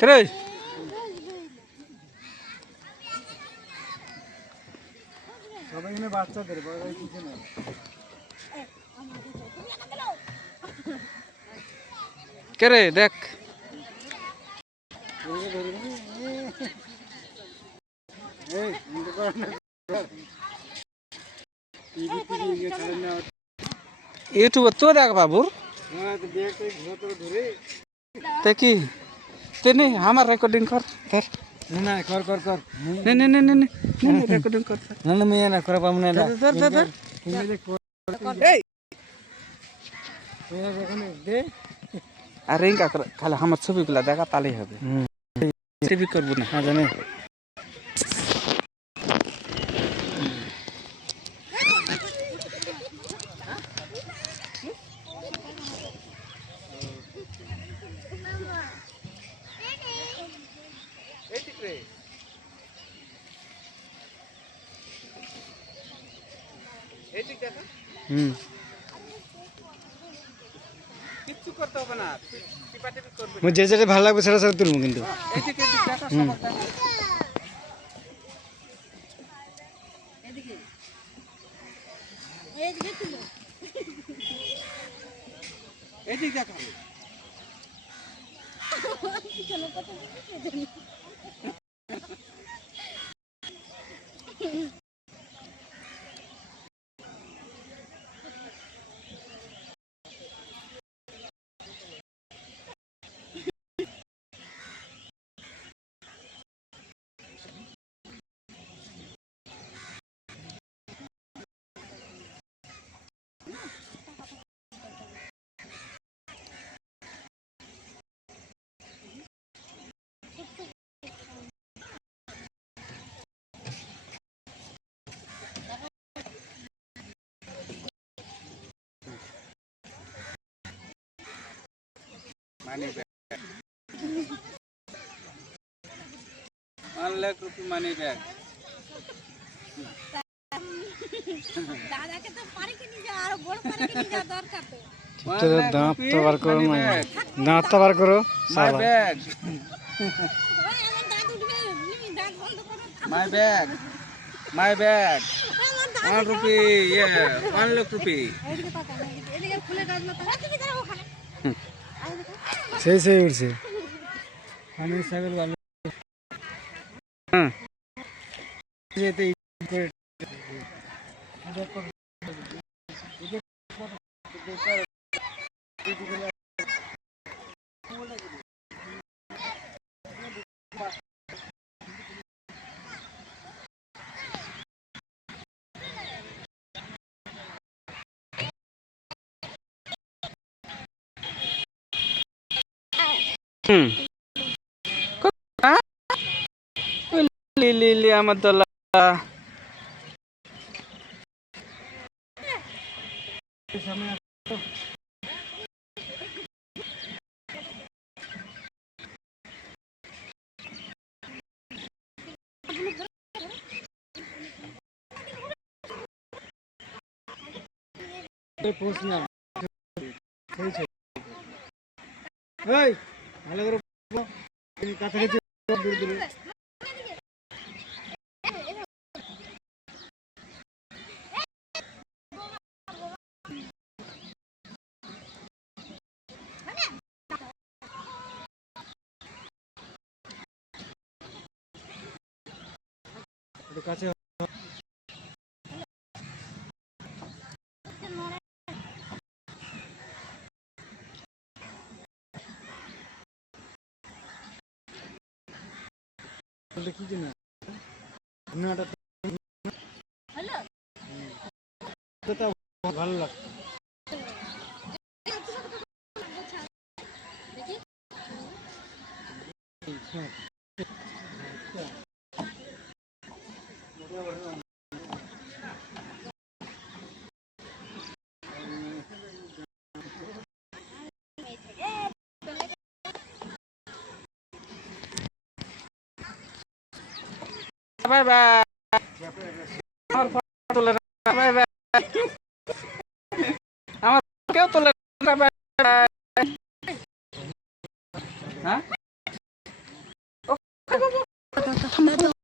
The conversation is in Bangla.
রে সবাই এখানে বাচ্চাদের বড় কিছু না। কে রে দেখ ইউটিউবে তো দেখ বাবুর তে কি তেনে আমার রেকর্ডিং কর ধর না কর কর কর নে নে নে নে নে রেকর্ডিং কর না না মেয়ে না করে পাবো না ধর ধর ধর এই দে আর রিঙ্কা করে খালি আমার ছবিগুলা দেখা তাহলেই হবে ছবি করবো না হ্যাঁ জানে কিচ্ছু করতে হবে না টিপাটিপি করবে যে যেটা ভালো লাগবে সেটা সেটা তুলবো কিন্তু এদিকে দেখা সবার দেখা এদিকে দেখাবে money bag 1 lakh rupee money bag দাদাকে তো পারে কি নিয়ে যা আর বড় পারে কি নিয়ে যা দরকার তো তোর দাঁত তো বার করো না দাঁত তো বার করো my bag ওই আমার দাঁত উঠবে তুমি দাঁত বন্ধ করো my bag আমার দাঁত 1 rupee yeah 1 lakh rupee এদিকে তাকা না এদিকে খুলে দাঁতগুলো তাকা তুমি যাও ওখানে সেই সেই উঠছে আমি সাগর ভালো হ্যাঁ যেতে করে লিলি আমার দলা পৌঁছনা এই ভালো করে কাছাকাছি দূর দূর কাছে কি না ভালো লাগছে বাই বাই আমার ফটো তোলে বাই বাই আমার কেউ তোলে বাই বাই হ্যাঁ থামো